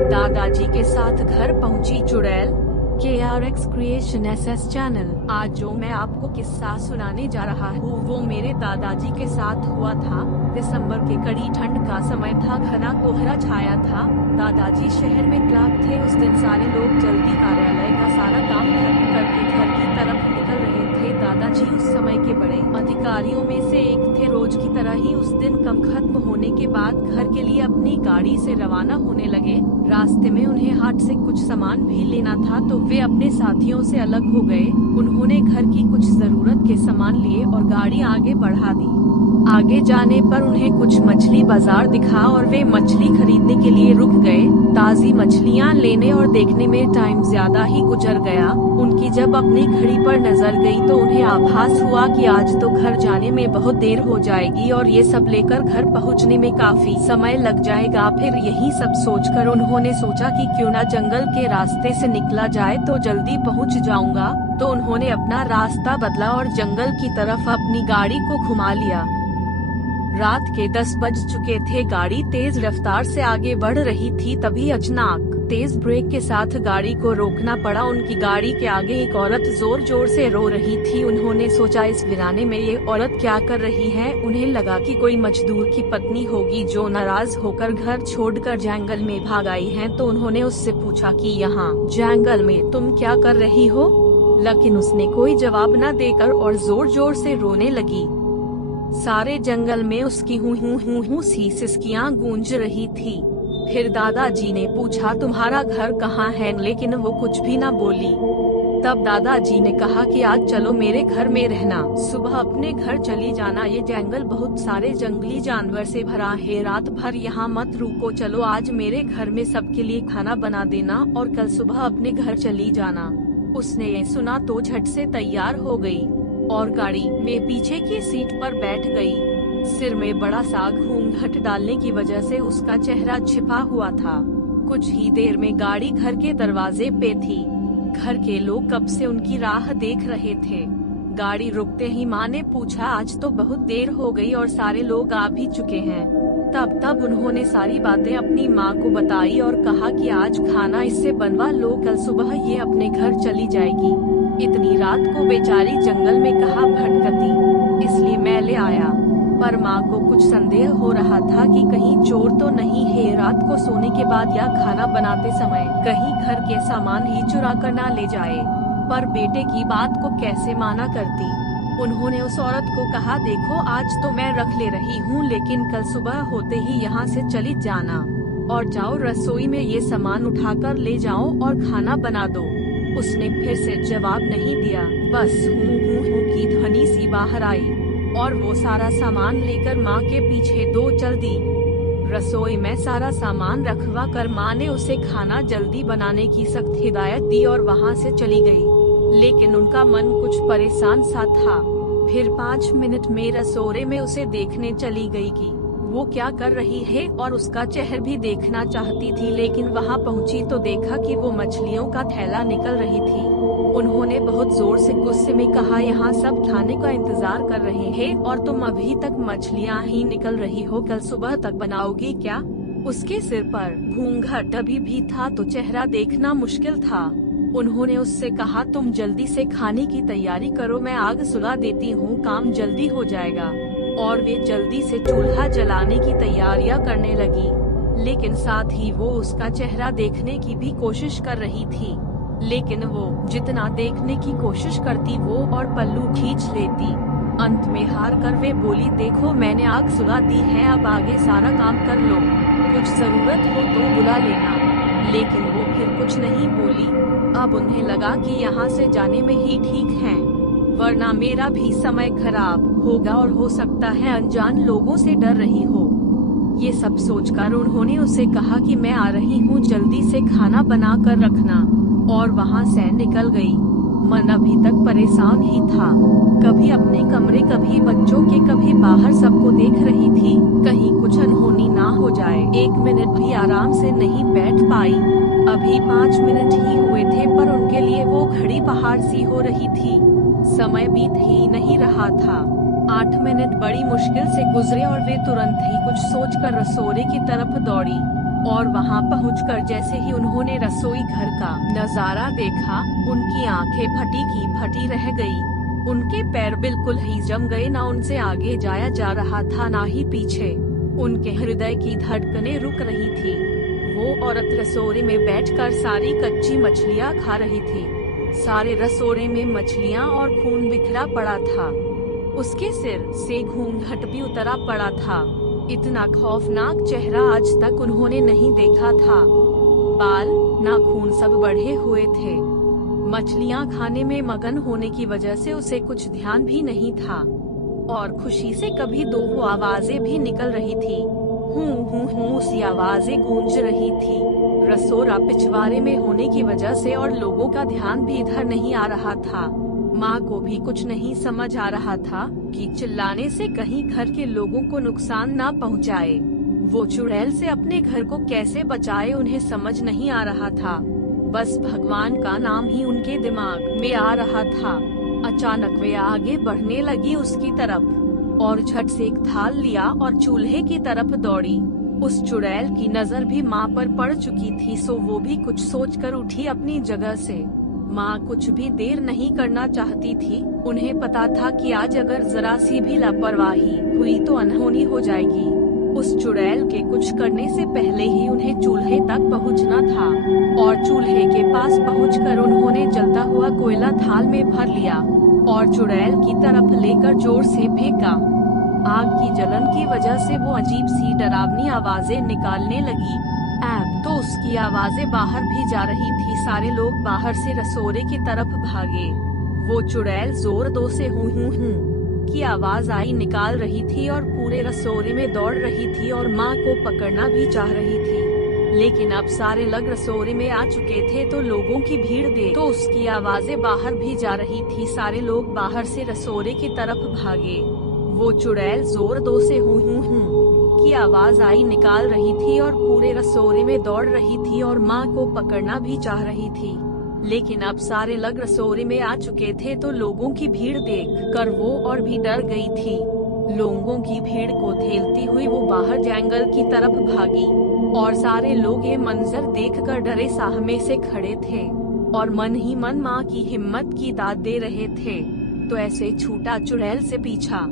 दादाजी के साथ घर पहुंची चुड़ैल। KRX creation SS channel. आज जो मैं आपको किस्सा सुनाने जा रहा हूँ वो मेरे दादाजी के साथ हुआ था। दिसंबर के कड़ी ठंड का समय था, घना कोहरा छाया था। दादाजी शहर में क्लर्क थे। उस दिन सारे लोग जल्दी कार्यालय का सारा काम खत्म करके घर की तरफ निकल रहे थे। दादाजी उस समय के बड़े अधिकारियों में से एक थे। रोज की तरह ही उस दिन काम खत्म होने के बाद घर के लिए अपनी गाड़ी से रवाना होने लगे। रास्ते में उन्हें हाट से कुछ सामान भी लेना था तो वे अपने साथियों से अलग हो गए। उन्होंने घर की कुछ जरूरत के सामान लिए और गाड़ी आगे बढ़ा दी। आगे जाने पर उन्हें कुछ मछली बाजार दिखा और वे मछली खरीदने के लिए रुक गए। ताज़ी मछलियां लेने और देखने में टाइम ज्यादा ही गुजर गया। उनकी जब अपनी घड़ी पर नजर गई तो उन्हें आभास हुआ कि आज तो घर जाने में बहुत देर हो जाएगी और ये सब लेकर घर पहुंचने में काफी समय लग जाएगा। फिर यही सब सोचकर उन्होंने सोचा कि क्यों ना जंगल के रास्ते से निकला जाए तो जल्दी पहुंच जाऊंगा। तो उन्होंने अपना रास्ता बदला और जंगल की तरफ अपनी गाड़ी को घुमा लिया। रात के 10 बज चुके थे। गाड़ी तेज रफ्तार से आगे बढ़ रही थी। तभी अचानक तेज ब्रेक के साथ गाड़ी को रोकना पड़ा। उनकी गाड़ी के आगे एक औरत जोर जोर से रो रही थी। उन्होंने सोचा इस वीराने में ये औरत क्या कर रही है। उन्हें लगा कि कोई मजदूर की पत्नी होगी जो नाराज होकर घर छोड़कर जंगल में भाग आई है। तो उन्होंने उससे पूछा कि यहाँ जंगल में तुम क्या कर रही हो, लेकिन उसने कोई जवाब न देकर और जोर जोर से रोने लगी। सारे जंगल में उसकी हूँ सी सिसकियाँ गूंज रही थी। फिर दादाजी ने पूछा तुम्हारा घर कहाँ है, लेकिन वो कुछ भी न बोली। तब दादाजी ने कहा कि आज चलो मेरे घर में रहना, सुबह अपने घर चली जाना। ये जंगल बहुत सारे जंगली जानवर से भरा है, रात भर यहाँ मत रुको। चलो आज मेरे घर में सबके लिए खाना बना देना और कल सुबह अपने घर चली जाना। उसने ये सुना तो झट से तैयार हो गई और गाड़ी में पीछे की सीट पर बैठ गई। सिर में बड़ा सा घूंघट डालने की वजह से उसका चेहरा छिपा हुआ था। कुछ ही देर में गाड़ी घर के दरवाजे पे थी। घर के लोग कब से उनकी राह देख रहे थे। गाड़ी रुकते ही माँ ने पूछा आज तो बहुत देर हो गई और सारे लोग आ भी चुके हैं। तब उन्होंने सारी बातें अपनी माँ को बताई और कहा कि आज खाना इससे बनवा लो, कल सुबह ये अपने घर चली जाएगी। इतनी रात को बेचारी जंगल में कहाँ भटकती, इसलिए मैं ले आया। पर माँ को कुछ संदेह हो रहा था कि कहीं चोर तो नहीं है, रात को सोने के बाद या खाना बनाते समय कहीं घर के सामान ही चुरा कर ना ले जाए। पर बेटे की बात को कैसे माना करती। उन्होंने उस औरत को कहा देखो आज तो मैं रख ले रही हूँ, लेकिन कल सुबह होते ही यहाँ से चली जाना और जाओ रसोई में ये सामान उठाकर ले जाओ और खाना बना दो। उसने फिर से जवाब नहीं दिया, बस हूँ की ध्वनि सी बाहर आई और वो सारा सामान लेकर माँ के पीछे दो चल दी। रसोई में सारा सामान रखवा कर माँ ने उसे खाना जल्दी बनाने की सख्त हिदायत दी और वहाँ से चली गई। लेकिन उनका मन कुछ परेशान सा था। फिर 5 मिनट में रसोई में उसे देखने चली गई कि वो क्या कर रही है और उसका चेहरा भी देखना चाहती थी। लेकिन वहाँ पहुँची तो देखा कि वो मछलियों का थैला निकल रही थी। उन्होंने बहुत जोर से गुस्से में कहा यहाँ सब खाने का इंतजार कर रहे हैं और तुम अभी तक मछलियाँ ही निकल रही हो, कल सुबह तक बनाओगी क्या। उसके सिर पर घूंघट अभी भी था तो चेहरा देखना मुश्किल था। उन्होंने उससे कहा तुम जल्दी से खाने की तैयारी करो, मैं आग सुलगा देती हूँ, काम जल्दी हो जाएगा। और वे जल्दी से चूल्हा जलाने की तैयारियां करने लगी। लेकिन साथ ही वो उसका चेहरा देखने की भी कोशिश कर रही थी। लेकिन वो जितना देखने की कोशिश करती वो और पल्लू खींच लेती। अंत में हार कर वे बोली देखो मैंने आग सुलगा दी है, अब आगे सारा काम कर लो, कुछ जरूरत हो तो बुला लेना। लेकिन वो फिर कुछ नहीं बोली। अब उन्हें लगा कि यहाँ से जाने में ही ठीक है, वरना मेरा भी समय खराब होगा और हो सकता है अनजान लोगों से डर रही हो। ये सब सोचकर उन्होंने उसे कहा कि मैं आ रही हूँ, जल्दी से खाना बना कर रखना। और वहाँ से निकल गई। मन अभी तक परेशान ही था, कभी अपने कमरे कभी बच्चों के कभी बाहर सबको देख रही थी, कहीं कुछ अनहोनी ना हो जाए। 1 मिनट भी आराम से नहीं बैठ पाई। अभी 5 मिनट ही हुए थे पर उनके लिए वो घड़ी पहाड़ सी हो रही थी। समय बीत ही नहीं रहा था। 8 मिनट बड़ी मुश्किल से गुजरे और वे तुरंत ही कुछ सोचकर रसोई की तरफ दौड़ी। और वहां पहुंचकर जैसे ही उन्होंने रसोई घर का नजारा देखा, उनकी आंखें फटी की फटी रह गई। उनके पैर बिल्कुल ही जम गए, ना उनसे आगे जाया जा रहा था ना ही पीछे। उनके हृदय की धड़कनें रुक रही थी। वो औरत रसोई में बैठकर सारी कच्ची मछलियाँ खा रही थी। सारे रसोड़े में मछलियाँ और खून बिखरा पड़ा था। उसके सिर से घूंघट भी उतरा पड़ा था। इतना खौफनाक चेहरा आज तक उन्होंने नहीं देखा था। बाल, नाखून सब बढ़े हुए थे। मछलियाँ खाने में मगन होने की वजह से उसे कुछ ध्यान भी नहीं था और खुशी से कभी दो आवाजें भी निकल रही थी। हूँ सी आवाजें गूंज रही थी। रसोड़ा पिछवाड़े में होने की वजह से और लोगों का ध्यान भी इधर नहीं आ रहा था। माँ को भी कुछ नहीं समझ आ रहा था कि चिल्लाने से कहीं घर के लोगों को नुकसान ना पहुँचाए। वो चुड़ैल से अपने घर को कैसे बचाए उन्हें समझ नहीं आ रहा था। बस भगवान का नाम ही उनके दिमाग में आ रहा था। अचानक वे आगे बढ़ने लगी उसकी तरफ और झट से एक थाल लिया और चूल्हे की तरफ दौड़ी। उस चुड़ैल की नजर भी माँ पर पड़ चुकी थी, सो वो भी कुछ सोचकर उठी अपनी जगह से। माँ कुछ भी देर नहीं करना चाहती थी। उन्हें पता था कि आज अगर जरा सी भी लापरवाही हुई तो अनहोनी हो जाएगी। उस चुड़ैल के कुछ करने से पहले ही उन्हें चूल्हे तक पहुँचना था और चूल्हे के पास पहुंचकर उन्होंने जलता हुआ कोयला थाल में भर लिया और चुड़ैल की तरफ लेकर जोर से फेंका। आग की जलन की वजह से वो अजीब सी डरावनी आवाजें निकालने लगी। तो उसकी आवाजें बाहर भी जा रही थी। सारे लोग बाहर से रसोड़े की तरफ भागे। वो चुड़ैल जोर से हूँ की आवाज आई निकाल रही थी और पूरे रसोड़े में दौड़ रही थी और माँ को पकड़ना भी चाह रही थी। लेकिन अब सारे लोग रसोड़े में आ चुके थे तो लोगों की भीड़ देख तो उसकी आवाजें बाहर भी जा रही थी। सारे लोग बाहर से रसोड़े की तरफ भागे। वो चुड़ैल जोर से हूँ की आवाज आई निकाल रही थी और पूरे रसोड़े में दौड़ रही थी और माँ को पकड़ना भी चाह रही थी। लेकिन अब सारे लोग रसोड़े में आ चुके थे तो लोगों की भीड़ देखकर वो और भी डर गई थी। लोगों की भीड़ को झेलती हुई वो बाहर जंगल की तरफ भागी और सारे लोग ये मंजर देखकर डरे सहमे से खड़े थे और मन ही मन माँ की हिम्मत की दाद दे रहे थे। तो ऐसे छूटा चुड़ैल से पीछा।